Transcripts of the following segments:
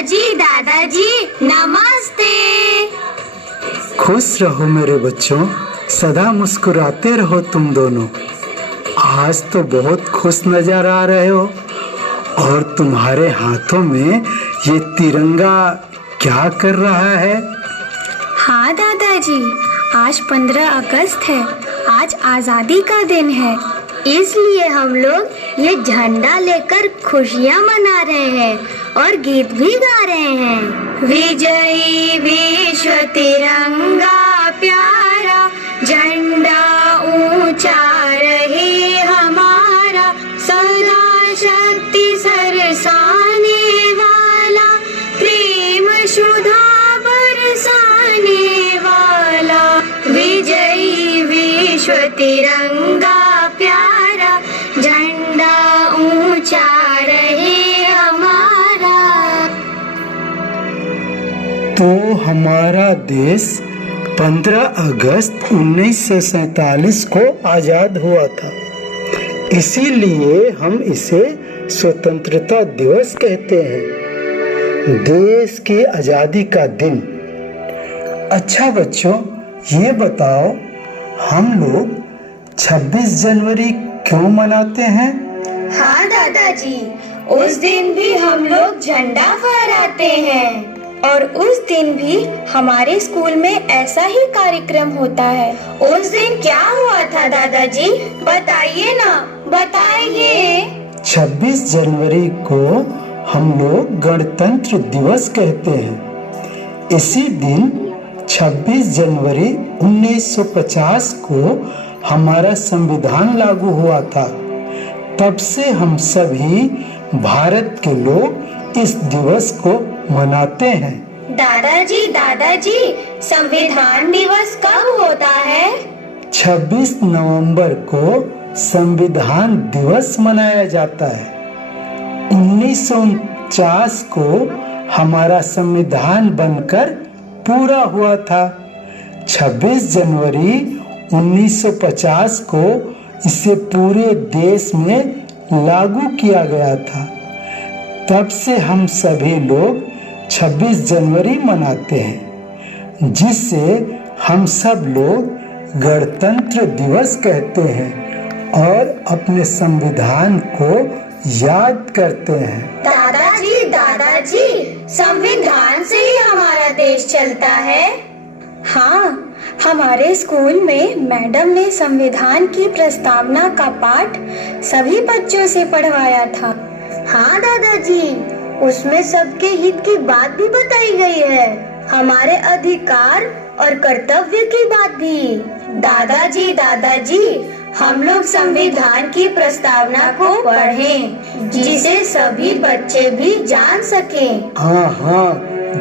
दादाजी नमस्ते। खुश रहो मेरे बच्चों, सदा मुस्कुराते रहो तुम दोनों। आज तो बहुत खुश नजर आ रहे हो। और तुम्हारे हाथों में ये तिरंगा क्या कर रहा है? हाँ दादाजी, आज 15 अगस्त है। आज आज़ादी का दिन है, इसलिए हम लोग ये झंडा लेकर खुशियाँ मना रहे हैं और गीत भी गा रहे हैं। विजयी विश्व तिरंगा प्यारा, झंडा ऊंचा रहे हमारा, सदा शक्ति सरसाने वाला, प्रेम सुधा बरसाने वाला। विजयी विश्व तिरंगा प्यारा, झंडा ऊंचा रहे हमारा। तो हमारा देश 15 अगस्त 1947 को आजाद हुआ था, इसीलिए हम इसे स्वतंत्रता दिवस कहते हैं, देश की आजादी का दिन। अच्छा बच्चों, ये बताओ हम लोग 26 जनवरी क्यों मनाते हैं? हाँ दादाजी, उस दिन भी हम लोग झंडा फहराते हैं। और उस दिन भी हमारे स्कूल में ऐसा ही कार्यक्रम होता है। उस दिन क्या हुआ था दादाजी, बताइए ना, बताइए। 26 जनवरी को हम लोग गणतंत्र दिवस कहते हैं। इसी दिन 26 जनवरी 1950 को हमारा संविधान लागू हुआ था। तब से हम सभी भारत के लोग इस दिवस को मनाते हैं। दादाजी, संविधान दिवस कब होता है? 26 नवंबर को संविधान दिवस मनाया जाता है। 1949 को हमारा संविधान बनकर पूरा हुआ था। 26 जनवरी 1950 को इसे पूरे देश में लागू किया गया था। तब से हम सभी लोग 26 जनवरी मनाते हैं, जिसे हम सब लोग गणतंत्र दिवस कहते हैं और अपने संविधान को याद करते हैं। दादाजी, संविधान से ही हमारा देश चलता है। हाँ, हमारे स्कूल में मैडम ने संविधान की प्रस्तावना का पाठ सभी बच्चों से पढ़वाया था। हाँ दादाजी, उसमें सबके हित की बात भी बताई गई है, हमारे अधिकार और कर्तव्य की बात भी। दादाजी, हम लोग संविधान की प्रस्तावना को पढ़ें, जिसे सभी बच्चे भी जान सकें। हाँ,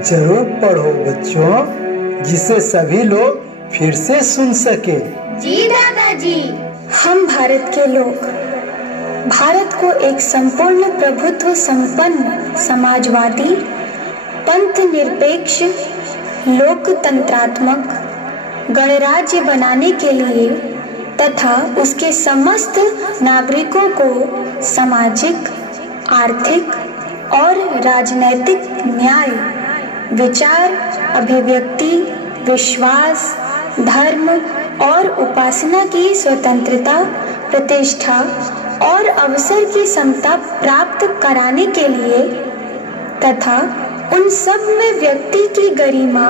जरूर पढ़ो बच्चों, जिसे सभी लोग फिर से सुन सके। जी दादाजी। हम भारत के लोग भारत को एक संपूर्ण प्रभुत्व संपन्न समाजवादी, पंथ निरपेक्ष, लोकतंत्रात्मक गणराज्य बनाने के लिए तथा उसके समस्त नागरिकों को सामाजिक, आर्थिक और राजनैतिक न्याय, विचार, अभिव्यक्ति, विश्वास, धर्म और उपासना की स्वतंत्रता, प्रतिष्ठा और अवसर की समता प्राप्त कराने के लिए तथा उन सब में व्यक्ति की गरिमा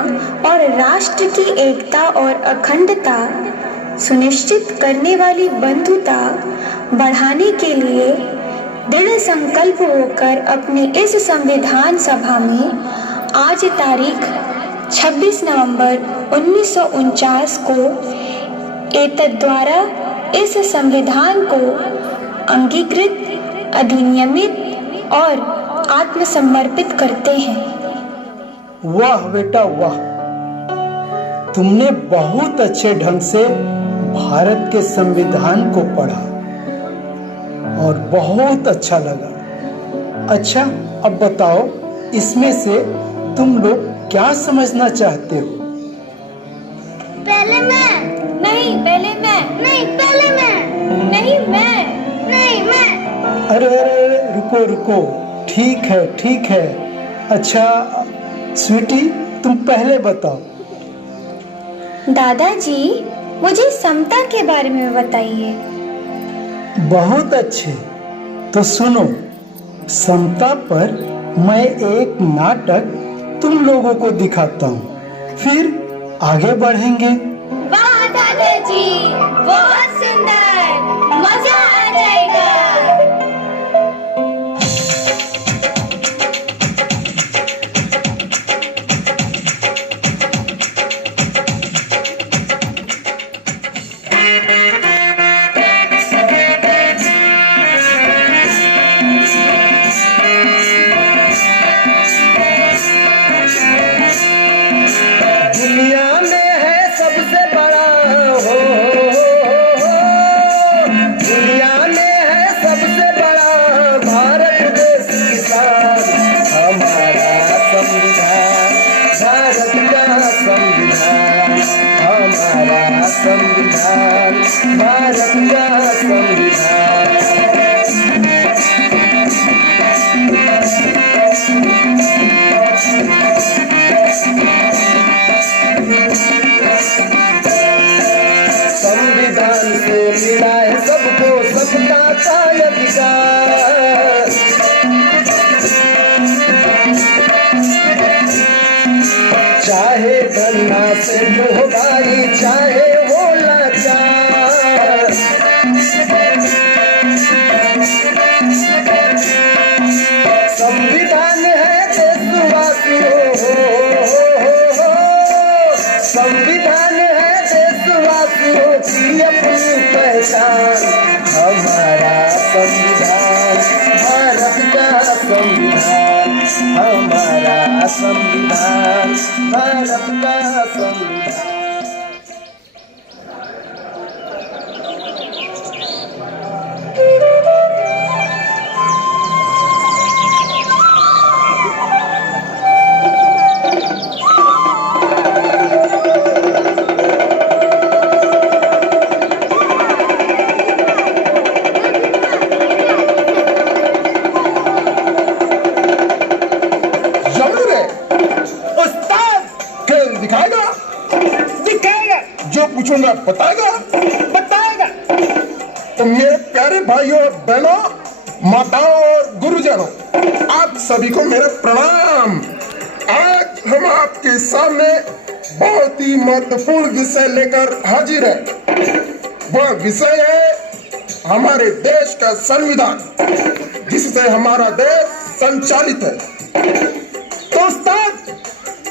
और राष्ट्र की एकता और अखंडता सुनिश्चित करने वाली बंधुता बढ़ाने के लिए दृढ़ संकल्प होकर अपनी इस संविधान सभा में आज तारीख 26 नवंबर 1949 को एतद्द्वारा इस संविधान को अंगीकृत, अधिनियमित और आत्मसमर्पित करते हैं। वाह बेटा वाह, तुमने बहुत अच्छे ढंग से भारत के संविधान को पढ़ा और बहुत अच्छा लगा। अच्छा, अब बताओ इसमें से तुम लोग क्या समझना चाहते हो? पहले मैं। नहीं, पहले मैं। नहीं, पहले मैं। नहीं, मैं। नहीं, मैं। अरे रुको, ठीक है, अच्छा स्वीटी, तुम पहले बताओ। दादाजी, मुझे समता के बारे में बताइए। बहुत अच्छे, तो सुनो, समता पर मैं एक नाटक तुम लोगों को दिखाता हूँ, फिर आगे बढ़ेंगे। वाह दादाजी, बहुत सुंदर, मजा आ जाएगा। दुनिया में है सबसे बड़ा हो, दुनिया में है सबसे बड़ा भारत देश किसान। हमारा संविधान, भारत का संविधान, हमारा संविधान, भारत का संविधान। संविधान से मिला है सबको समता का अधिकार। चाहे धन्ना से हो भाई, चाहे वो लाचार। संविधान है देशवासियों, संविधान है देशवासियों की अपनी पहचान। हमारा संविधान, भारत का संविधान, हमारा संविधान, भारत का संविधान। जो पूछूंगा बताएगा, बताएगा। तो मेरे प्यारे भाइयों और बहनों, माताओं और गुरुजनों, आप सभी को मेरा प्रणाम। आज हम आपके सामने बहुत ही महत्वपूर्ण विषय लेकर हाजिर है। वह विषय है हमारे देश का संविधान, जिससे हमारा देश संचालित है। तो उस्ताद,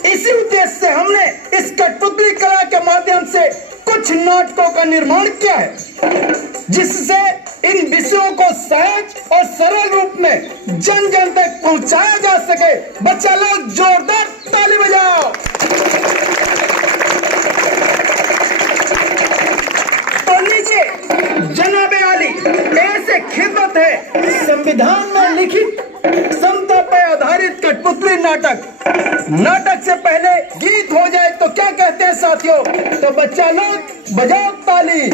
इसी उद्देश्य से हमने इस कठपुतली कला के माध्यम से कुछ नाटकों का निर्माण किया है, जिससे इन विषयों को सहज और सरल रूप में जन जन तक पहुंचाया जा सके। बच्चा लोग जोरदार ताली बजाओ। तो लीजिए जनाबे आली, ऐसे खिदमत है संविधान में लिखित समता पर आधारित कठपुतली नाटक। नाटक से पहले गीत हो जाए तो क्या कहते हैं साथियों? तो बच्चा लोग बजाओ ताली।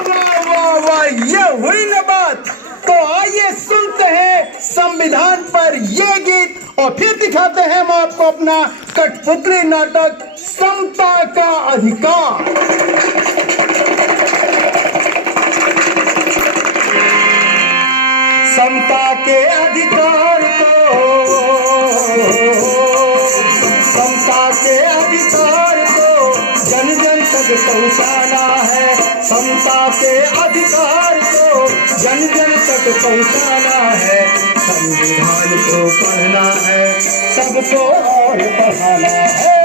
वाह वाह वाह, ये हुई ना बात। तो आइए सुनते हैं संविधान पर ये गीत और फिर दिखाते हैं हम आपको अपना कठपुतली नाटक समता का अधिकार। समता के अधिकार को, समता के अधिकार को जन जन तक पहुंचाना है। समता के अधिकार को जन जन तक पहुंचाना है। संविधान को पढ़ना है, सबको और पढ़ाना है।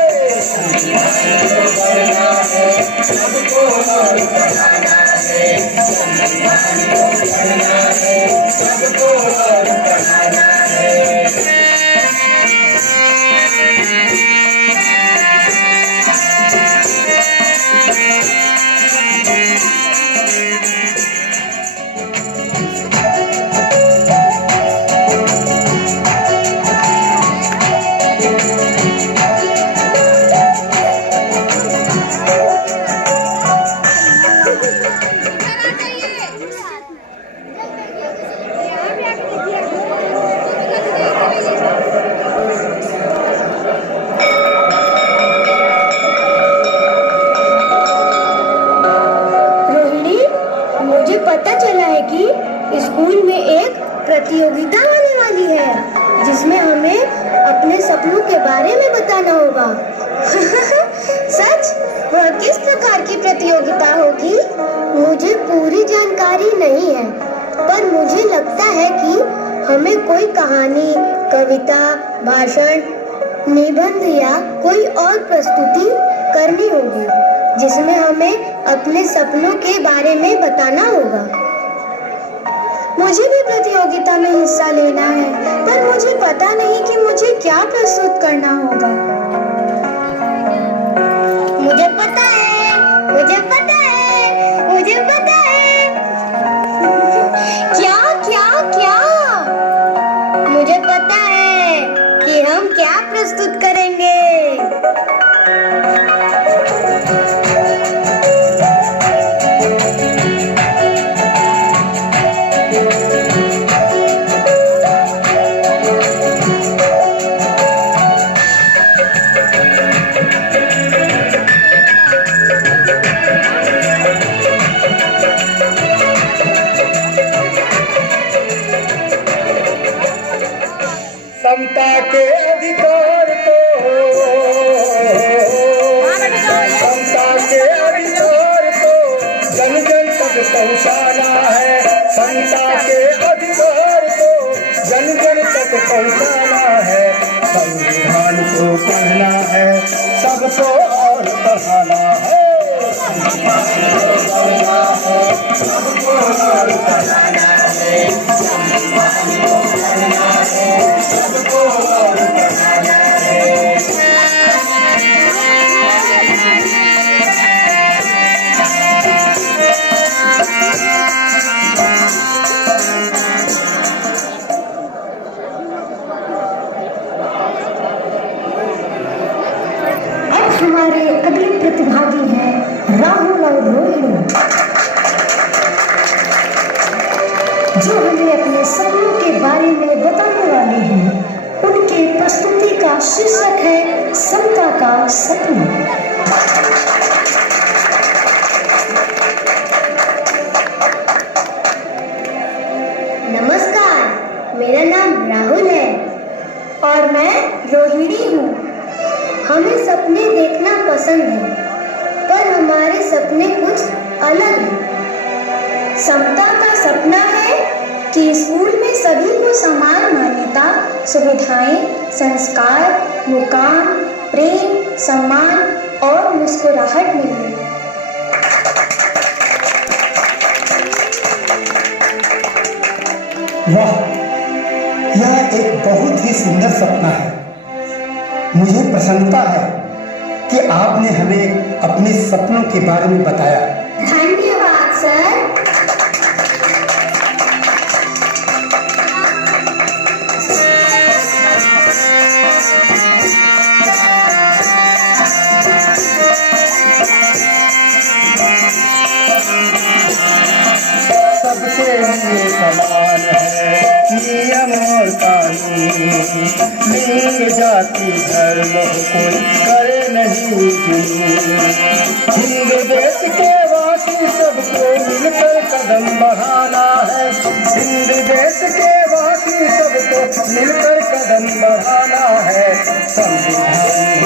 संविधान को पढ़ना है, सबको और पढ़ाना है। संविधान को पढ़ना है, सबको और पढ़ाना है। स्कूल में एक प्रतियोगिता होने वाली है जिसमें हमें अपने सपनों के बारे में बताना होगा। सच? वह किस प्रकार की प्रतियोगिता होगी? मुझे पूरी जानकारी नहीं है, पर मुझे लगता है कि हमें कोई कहानी, कविता, भाषण, निबंध या कोई और प्रस्तुति करनी होगी जिसमें हमें अपने सपनों के बारे में बताना होगा। मुझे भी प्रतियोगिता में हिस्सा लेना है, पर मुझे पता नहीं कि मुझे क्या प्रस्तुत करना होगा। मुझे पता है, मुझे पता है, मुझे पता है। क्या क्या क्या? मुझे पता है कि हम क्या प्रस्तुत करेंगे। समता के अधिकार को, समता के अधिकार को जन जन तक पहुँचाना है। समता के अधिकार को जन जन तक पहुँचाना है। संविधान को पढ़ना है, सबको और पढ़ाना है। सबको और पढ़ाना है, संविधान को पढ़ना है, सबको और पढ़ाना है। अब हमारे अगले प्रतिभागी हैं राहुल और रोहिणी, जो हमें अपने सपनों के बारे में बताने वाले हैं। उनके प्रस्तुति का शीर्षक है समता का सपना। नमस्कार, मेरा नाम राहुल है और मैं रोहिणी हूँ। हमें सपने देखना पसंद है, पर हमारे सपने कुछ अलग हैं। समता का सपना है कि स्कूल में सभी को समान मान्यता, सुविधाएं, संस्कार, मुकाम, प्रेम, सम्मान और मुस्कुराहट मिले। वाह, यह एक बहुत ही सुंदर सपना है। मुझे प्रसन्नता है कि आपने हमें अपने सपनों के बारे में बताया। धन्यवाद सर। सबके लिए समान है नियम और कानून। लिंग, जाति, धर्म कोई करे नहीं जुनून। हिंद देश के वासी सबको मिलकर कदम बढ़ाना है। हिंद देश के वासी सबको मिलकर कदम बढ़ाना है। संविधान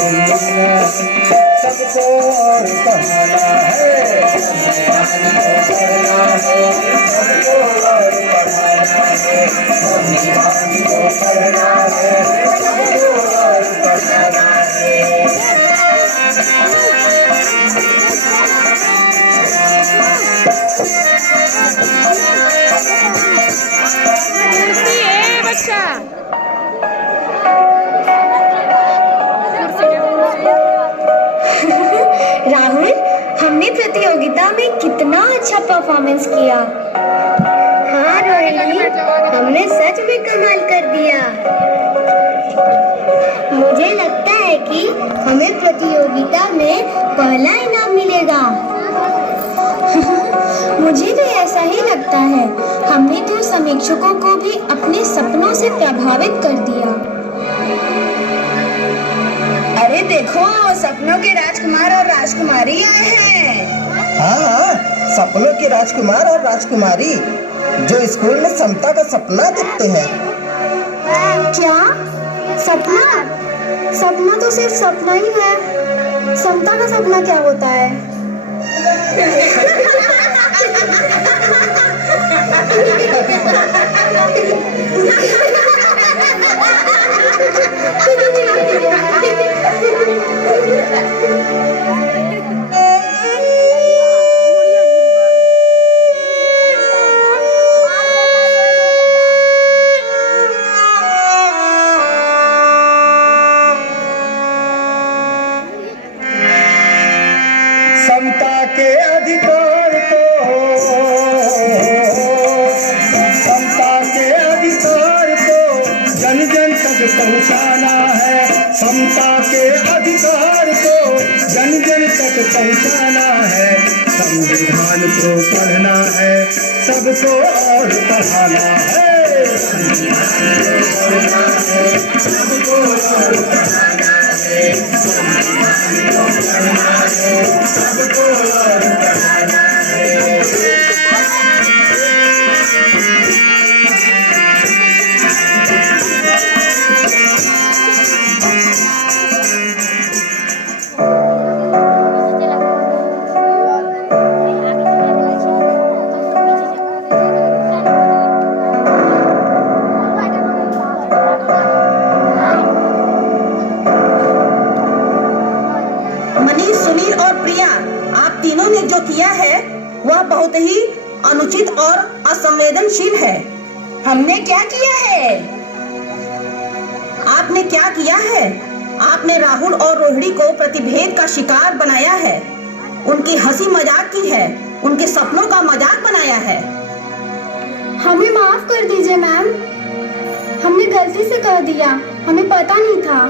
सबको और पढ़ाना है। संविधान को पढ़ना है, सबको और पढ़ाना है। संविधान को पढ़ना है, सबको और पढ़ाना है। बच्चा राहुल, हमने प्रतियोगिता में कितना अच्छा परफॉर्मेंस किया। हाँ रोहिणी, हमने सच में कमाल कर दिया। मुझे लगता है कि हमें प्रतियोगिता में पहला इनाम मिलेगा। मुझे भी ऐसा ही लगता है। हमने तो समीक्षकों को भी अपने सपनों से प्रभावित कर दिया। अरे देखो, सपनों के राजकुमार और राजकुमारी आए हैं। हाँ, सपनों के राजकुमार और राजकुमारी। जो स्कूल में समता का सपना देखते हैं। क्या सपना? सपना तो सिर्फ सपना ही है। समता का सपना क्या होता है? समता के अधिकार को जन जन तक पहुंचाना है। समता के अधिकार को जन जन तक पहुंचाना है। संविधान को पढ़ना है, सबको और पढ़ाना है। संविधान को पढ़ना है, सबको और पढ़ाना है। संविधान को पढ़ना है, सबको और पढ़ाना है। मनीष, सुनील और प्रिया, आप तीनों ने जो किया है वह बहुत ही अनुचित और असंवेदनशील है। हमने क्या किया है? आपने क्या किया है? आपने राहुल और रोहिणी को प्रतिभेद का शिकार बनाया है, उनकी हंसी मजाक की है, उनके सपनों का मजाक बनाया है। हमें माफ कर दीजिए मैम, हमने गलती से कह दिया, हमें पता नहीं था।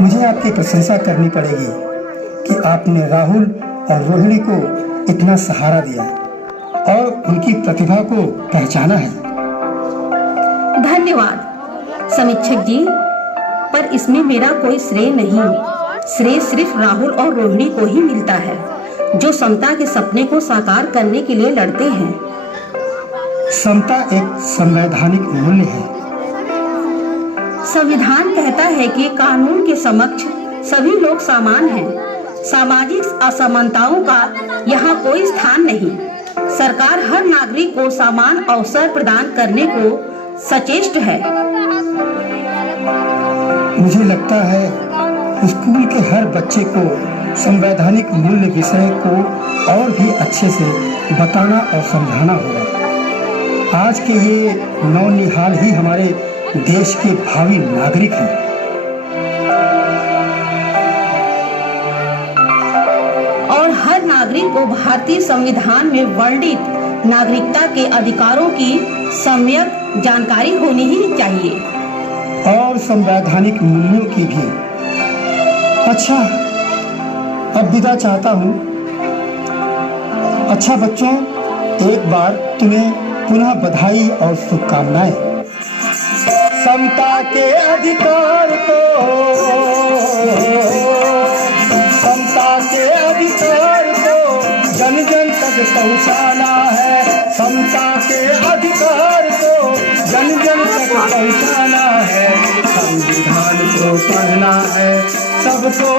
मुझे आपकी प्रशंसा करनी पड़ेगी कि आपने राहुल और रोहिणी को इतना सहारा दिया और उनकी प्रतिभा को पहचाना है। धन्यवाद समीक्षक जी, पर इसमें मेरा कोई श्रेय नहीं। श्रेय सिर्फ राहुल और रोहिणी को ही मिलता है, जो समता के सपने को साकार करने के लिए लड़ते हैं। समता एक संवैधानिक मूल्य है। संविधान कहता है कि कानून के समक्ष सभी लोग समान हैं। सामाजिक असमानताओं का यहाँ कोई स्थान नहीं। सरकार हर नागरिक को समान अवसर प्रदान करने को सचेष्ट है। मुझे लगता है स्कूल के हर बच्चे को संवैधानिक मूल्य विषय को और भी अच्छे से बताना और समझाना होगा। आज के ये नौनिहाल ही हमारे देश के भावी नागरिक हैं। और हर नागरिक को भारतीय संविधान में वर्णित नागरिकता के अधिकारों की सम्यक जानकारी होनी ही चाहिए और संवैधानिक मूल्यों की भी। अच्छा, अब विदा चाहता हूँ। अच्छा बच्चों, एक बार तुम्हें पुनः बधाई और शुभकामनाएं। समता के अधिकार को जन जन तक पहुंचाना है। समता के अधिकार को जन जन तक पहुंचाना है। संविधान को पढ़ना है, सबको